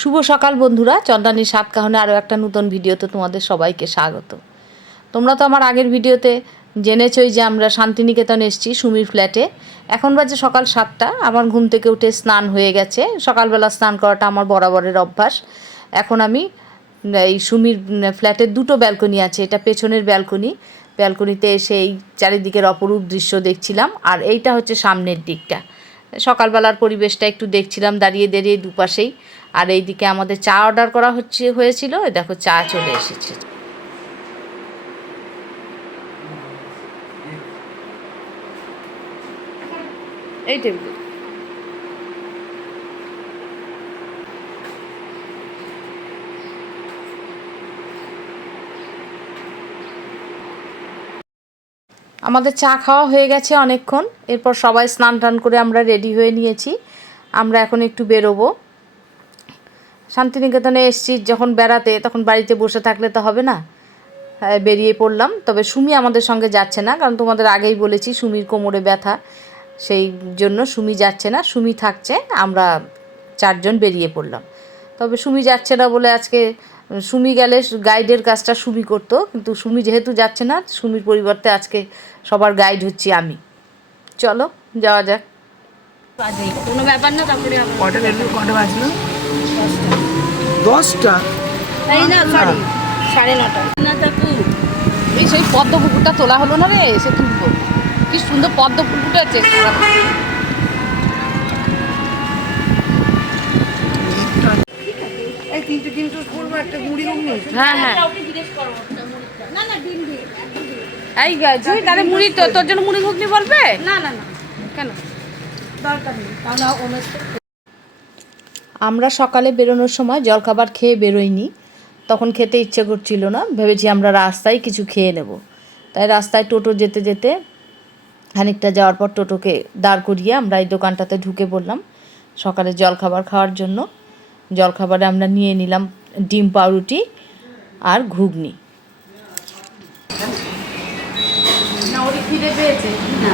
শুভ সকাল বন্ধুরা, চন্দ্রানীর সাত কাহনে আরও একটা নতুন ভিডিওতে তোমাদের সবাইকে স্বাগত। তোমরা তো আমার আগের ভিডিওতে জেনেছই যে আমরা শান্তিনিকেতন এসেছি সুমির ফ্ল্যাটে। এখন বাজে সকাল 7টা। আমার ঘুম থেকে উঠে স্নান হয়ে গেছে। সকালবেলা স্নান করাটা আমার বরাবরের অভ্যাস। এখন আমি এই সুমির ফ্ল্যাটের দুটো ব্যালকনি আছে, এটা পেছনের ব্যালকনিতে এসে এই চারিদিকের অপরূপ দৃশ্য দেখছিলাম, আর এইটা হচ্ছে সামনের দিকটা। সকালবেলার পরিবেশটা একটু দেখছিলাম দাঁড়িয়ে দাঁড়িয়ে দুপাশেই। আর এইদিকে আমাদের চা অর্ডার করা হয়েছিল, দেখো চা চলে এসেছে। এই টেবিলে আমাদের চা খাওয়া হয়ে গেছে অনেকক্ষণ। এরপর সবাই স্নান টান করে আমরা রেডি হয়ে নিয়েছি। আমরা এখন একটু বেরোবো। শান্তিনিকেতনে এসেছি যখন বেড়াতে, তখন বাড়িতে বসে থাকলে তো হবে না, বেরিয়ে পড়লাম। তবে সুমি আমাদের সঙ্গে যাচ্ছে না, কারণ তোমাদের আগেই বলেছি সুমির কোমরে ব্যথা, সেই জন্য সুমি যাচ্ছে না। সুমি থাকছে, আমরা চারজন বেরিয়ে পড়লাম। তবে সুমি যাচ্ছে না বলে আজকে সুমি গেলে গাইডের কাজটা সুমি করতো, কিন্তু সুমি যেহেতু যাচ্ছে না, সুমির পরিবর্তে আজকে সবার গাইড হচ্ছি আমি। চলো যাওয়া যাক। কোনো ব্যাপার না। তারপরে কটা বাজলো? 10টা। এই না, সরি, 9:30 না তাকু। এই সেই পদ্ম পুকুরটা তোলা হলো না রে, এসে তুলবো। কি সুন্দর পদ্ম পুকুরটা আছে। এই তিনটে ডিম টোস্ট করবো, একটা মুড়ি ঘুগনি। হ্যাঁ হ্যাঁ, ওকে জিজ্ঞেস করো। না না, ডিম দিয়ে। এই জুই তাহলে মুড়ি, তোর জন্য মুড়ি ঘুগনি বলবে? না না না, কেন? দরকার নেই। তাহলে আমরা সকালে বেরোনোর সময় জলখাবার খেয়ে বেরোইনি, তখন খেতে ইচ্ছে করছিল না। ভেবেছি আমরা রাস্তায় কিছু খেয়ে নেব। তাই রাস্তায় টোটো যেতে যেতে খানিকটা যাওয়ার পর টোটোকে দাঁড় করিয়ে আমরা এই দোকানটাতে ঢুকে পড়লাম সকালে জলখাবার খাওয়ার জন্য। জলখাবারে আমরা নিয়ে নিলাম ডিম পাউরুটি আর ঘুগনি। না, ওরই খিদে পেয়েছে না।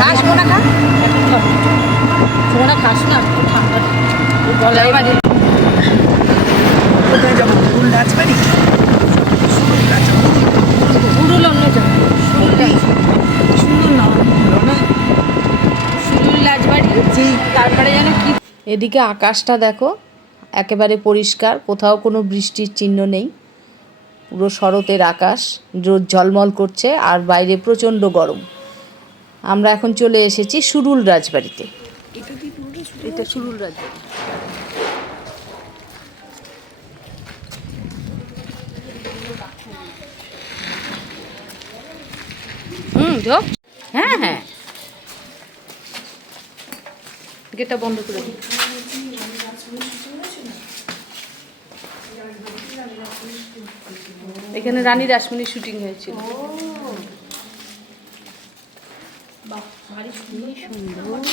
খাস মোনা, খা সোনা খাস না, একটু ঠান্ডা বলাই বাড়ি। কোথায় যাবো? ফুল রাজবাড়ি। উড়ুল অন্য যাবে। সুন্দর নাম হলো না? সুরুল রাজবাড়ি। তারপরে যেন কি। এদিকে আকাশটা দেখো, একেবারে পরিষ্কার, কোথাও কোনো বৃষ্টির চিহ্ন নেই। পুরো শরতের আকাশ, রোদ ঝলমল করছে, আর বাইরে প্রচণ্ড গরম। আমরা এখন চলে এসেছি সুরুল রাজবাড়িতে। এটা সুরুল রাজবাড়ি। ঢোক। হ্যাঁ হ্যাঁ, গেটটা বন্ধ করে দিই। এখানে রানী রাসমণির শুটিং হয়েছিল।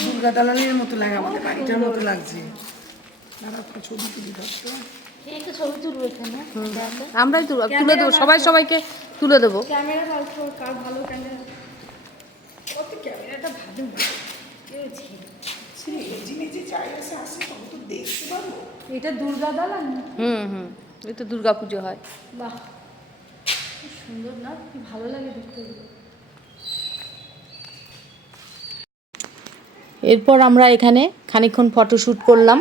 দুর্গা দালালের মতো লাগে, আমাদের বাড়িটার মতো লাগছে। দাঁড়া, ছবি তুলি ধরতো। ছবি তুলবো এখানে। আমরাই তুলে দেবো, সবাই সবাইকে তুলে দেবো। ক্যামেরা ভালো, কার ভালো ক্যামেরা। কত ক্যামেরাটা ভালো। এটা দুর্গা দালান। হুম, এই তো দুর্গা পুজো হয়। বাহ, কি সুন্দর না, কি ভালো লাগে দেখতে। এরপর আমরা এখানে খানিকক্ষণ ফটোশ্যুট করলাম,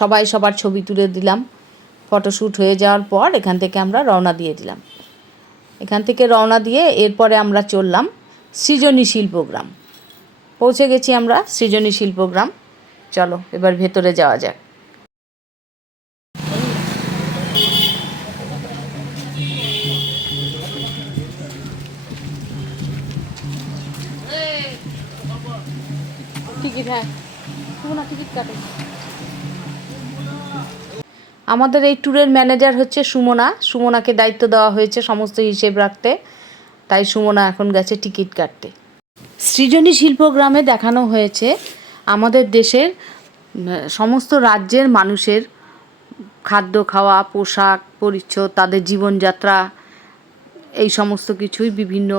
সবাই সবার ছবি তুলে দিলাম। ফটোশ্যুট হয়ে যাওয়ার পর এখান থেকে আমরা রওনা দিয়ে দিলাম। এখান থেকে রওনা দিয়ে এরপরে আমরা চললাম সৃজনী শিল্পগ্রাম। পৌঁছে গেছি আমরা সৃজনী শিল্পগ্রাম। চলো এবার ভেতরে যাওয়া যাক। টিকিট, হ্যাঁ না, টিকিট কাটো। আমাদের এই ট্যুরের ম্যানেজার হচ্ছে সুমনা। সুমনাকে দায়িত্ব দেওয়া হয়েছে সমস্ত হিসেব রাখতে, তাই সুমনা এখন গেছে টিকিট কাটতে। সৃজনী শিল্পগ্রামে দেখানো হয়েছে আমাদের দেশের সমস্ত রাজ্যের মানুষের খাদ্য খাওয়া, পোশাক পরিচ্ছদ, তাদের জীবনযাত্রা, এই সমস্ত কিছুই বিভিন্ন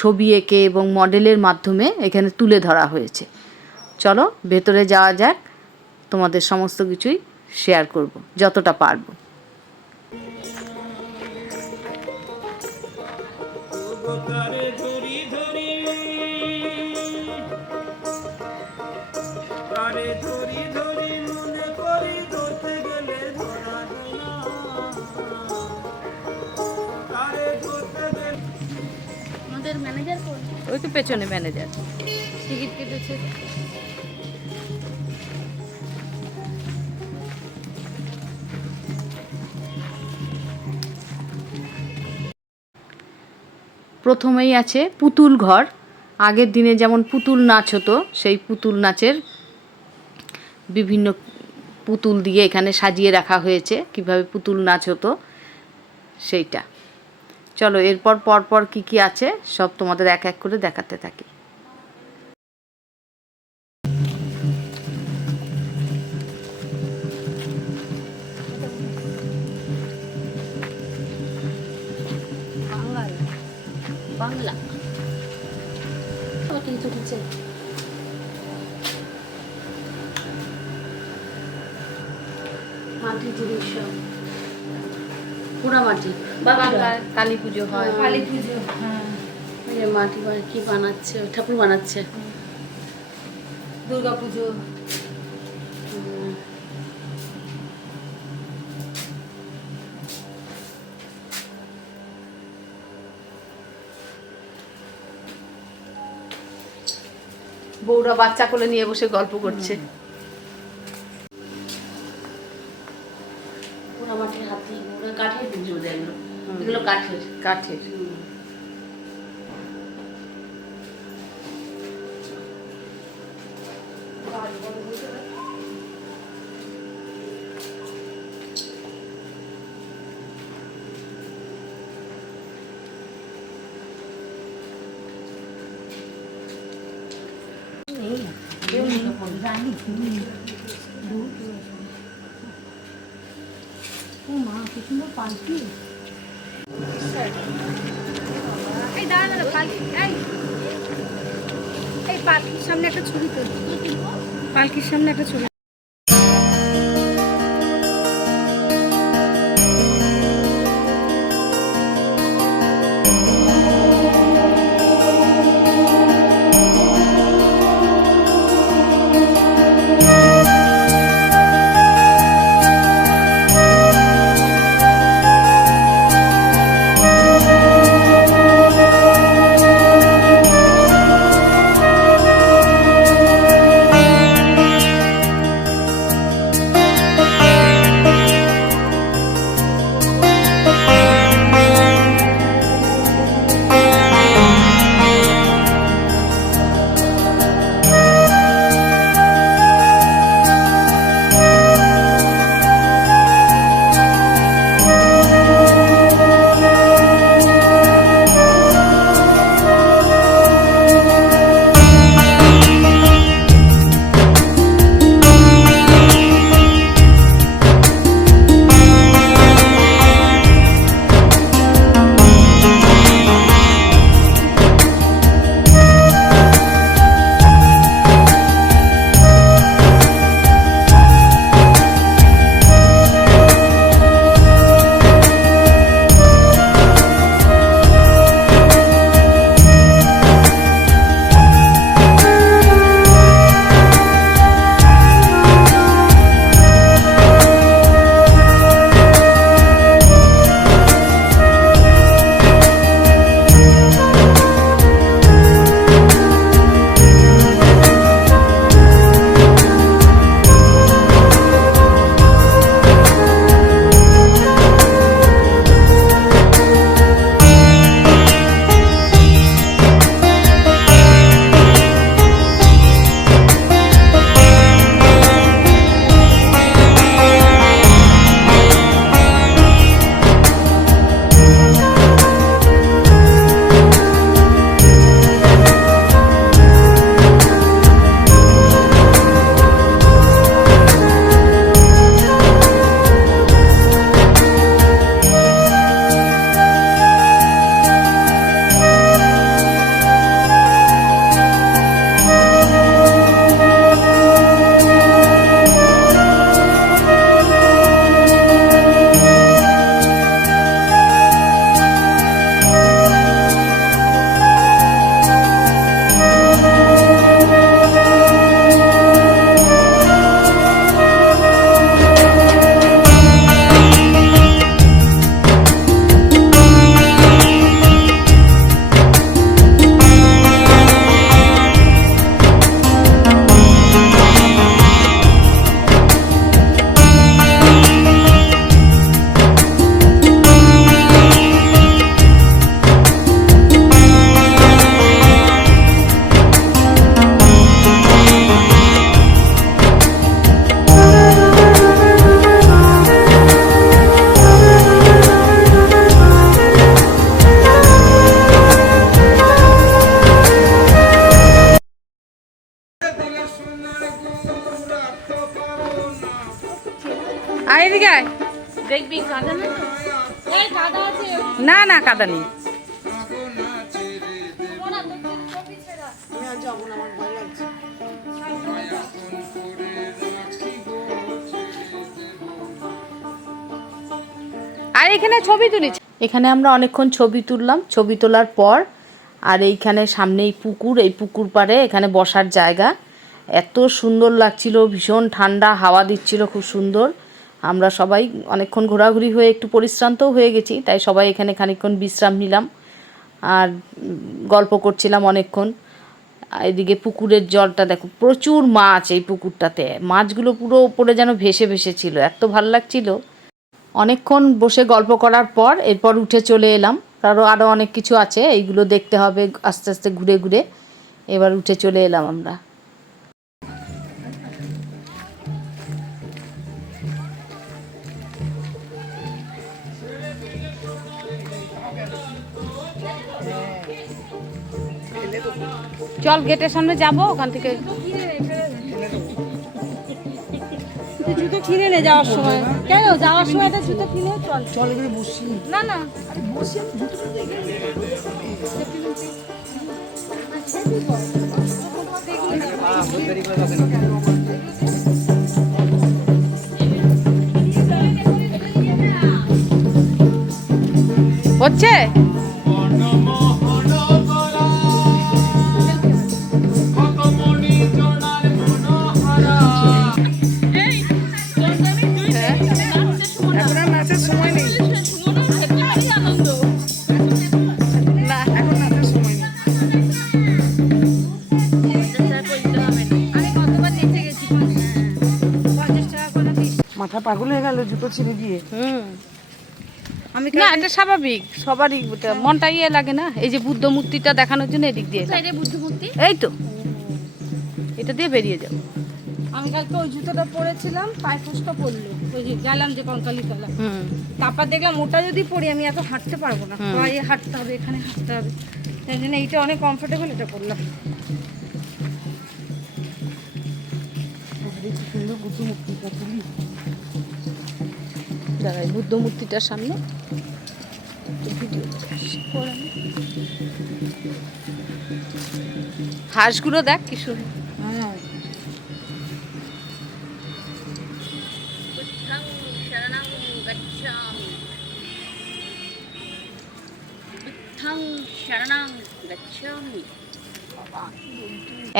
ছবি এঁকে এবং মডেলের মাধ্যমে এখানে তুলে ধরা হয়েছে। চলো ভেতরে যাওয়া যাক, তোমাদের সমস্ত কিছুই শেয়ার করব যতটা পারবো। আমাদের ম্যানেজার কোন? ওই তো পেছনে ম্যানেজার। টিকিট কেটেছে। প্রথমেই আছে পুতুল ঘর। আগের দিনে যেমন পুতুল নাচ হতো, সেই পুতুল নাচের বিভিন্ন পুতুল দিয়ে এখানে সাজিয়ে রাখা হয়েছে, কিভাবে পুতুল নাচ হতো সেইটা। চলো এরপর পরপর কি কি আছে সব তোমাদের এক এক করে দেখাতে থাকি। বাংলা উঠেছে। মাটির জিনিস সব পুরা মাটি বাংলায় কালী পুজো হয়, কালী পুজো। হ্যাঁ, মাটি কি বানাচ্ছে, ঠাকুর বানাচ্ছে। দুর্গা পুজো, বউরা বাচ্চা কোলে নিয়ে বসে গল্প করছে। পুরা মাটির হাতি, ওরা কাঠের পুজো দেয়, এগুলো কাঠের। কাঠের। এই দাঁড়া দাঁড়া, পালকি, এই পালকির সামনে একটা ছবি তুল। পালকির সামনে একটা ছবি। এদিকে আয়, দেখবি কাদা না তো? না না কাদা নেই। আমি আর যাবো না, আমার ভয় লাগছে। আর এখানে ছবি তুলি, এখানে আমরা অনেকক্ষণ ছবি তুললাম। ছবি তোলার পর আর এইখানে সামনেই পুকুর, এই পুকুর পাড়ে এখানে বসার জায়গা, এত সুন্দর লাগছিল, ভীষণ ঠান্ডা হাওয়া দিচ্ছিল, খুব সুন্দর। আমরা সবাই অনেকক্ষণ ঘোরাঘুরি হয়ে একটু পরিশ্রান্তও হয়ে গেছি, তাই সবাই এখানে খানিকক্ষণ বিশ্রাম নিলাম আর গল্প করছিলাম অনেকক্ষণ। এদিকে পুকুরের জলটা দেখো, প্রচুর মাছ এই পুকুরটাতে, মাছগুলো পুরো উপরে যেন ভেসে ভেসে ছিল, এত ভালো লাগছিল। অনেকক্ষণ বসে গল্প করার পর এরপর উঠে চলে এলাম, কারণ আরও অনেক কিছু আছে, এইগুলো দেখতে হবে আস্তে আস্তে ঘুরে ঘুরে। এবার উঠে চলে এলাম আমরা। চল গেটের সামনে যাবো, ওখান থেকে জুতো কিনে নে যাওয়ার সময়। কেন যাওয়ার সময় একটা জুতো কিনে চল। চল এখানে বসি। না না আরে বসি, আমি জুতোটা তো এখানে হচ্ছে। এখন আর নাচের সময় নেই, এখন নাচের সময় নেই। মাথা পাগল হয়ে গেল জুতো ছিঁড়ে দিয়ে। আমি না এটা স্বাভাবিক, সবারই মনটা ইয়ে লাগে না। এই যে বুদ্ধ মূর্তিটা দেখানোর জন্য এদিক দিয়ে এলাম। বুদ্ধ মূর্তি। এই তো এটা দিয়ে বেরিয়ে যাবো। আমি কালকে ওই জুতোটা পরেছিলাম, পায়ে ফসকা পড়লো, ওই যে গেলাম যে কঙ্কালি তলা। হুম, তারপর দেখলাম ওটা যদি পরি আমি এত হাঁটতে পারবো না, পায়ে হাঁটতে হবে, এখানে হাঁটতে হবে, তাই জন্য এইটা অনেক কমফোর্টেবল, এটা করলাম। সুন্দর বুদ্ধ মূর্তিটা তুলি। দাঁড়াই বুদ্ধ মূর্তিটার সামনে ভিডিও হাঁসগুলো দেখ কি সুন্দর। হ্যাঁ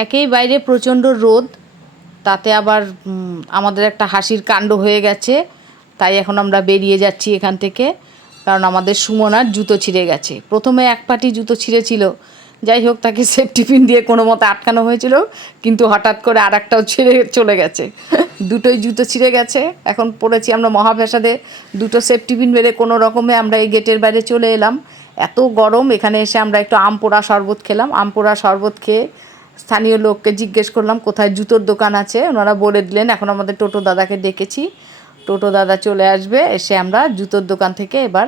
একেই বাইরে প্রচণ্ড রোদ, তাতে আবার আমাদের একটা হাসির কাণ্ড হয়ে গেছে, তাই এখন আমরা বেরিয়ে যাচ্ছি এখান থেকে, কারণ আমাদের সুমনার জুতো ছিঁড়ে গেছে। প্রথমে এক পাটি জুতো ছিঁড়েছিল, যাই হোক তাকে সেফটি পিন দিয়ে কোনো মতে আটকানো হয়েছিল, কিন্তু হঠাৎ করে আর একটাও ছিঁড়ে চলে গেছে, দুটোই জুতো ছিঁড়ে গেছে। এখন পড়েছি আমরা মহাপ্রাসাদে, দুটো সেফটি পিন বেড়ে কোনো রকমে আমরা এই গেটের বাইরে চলে এলাম। এত গরম, এখানে এসে আমরা একটু আম পোড়া শরবত খেলাম। আম পোড়া শরবত খেয়ে স্থানীয় লোককে জিজ্ঞেস করলাম কোথায় জুতোর দোকান আছে, ওনারা বলে দিলেন। এখন আমাদের টোটো দাদাকে ডেকেছি, টোটো দাদা চলে আসবে, এসে আমরা জুতোর দোকান থেকে এবার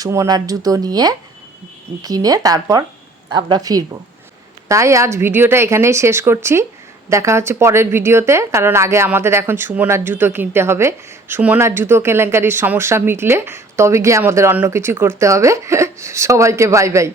সুমনার জুতো নিয়ে কিনে তারপর আমরা ফিরবো। তাই আজ ভিডিওটা এখানেই শেষ করছি, দেখা হচ্ছে পরের ভিডিওতে, কারণ আগে আমাদের এখন সুমনার জুতো কিনতে হবে। সুমনার জুতো কেলেঙ্কারির সমস্যা মিটলে তবে গিয়ে আমাদের অন্য কিছু করতে হবে। সবাইকে বাই বাই।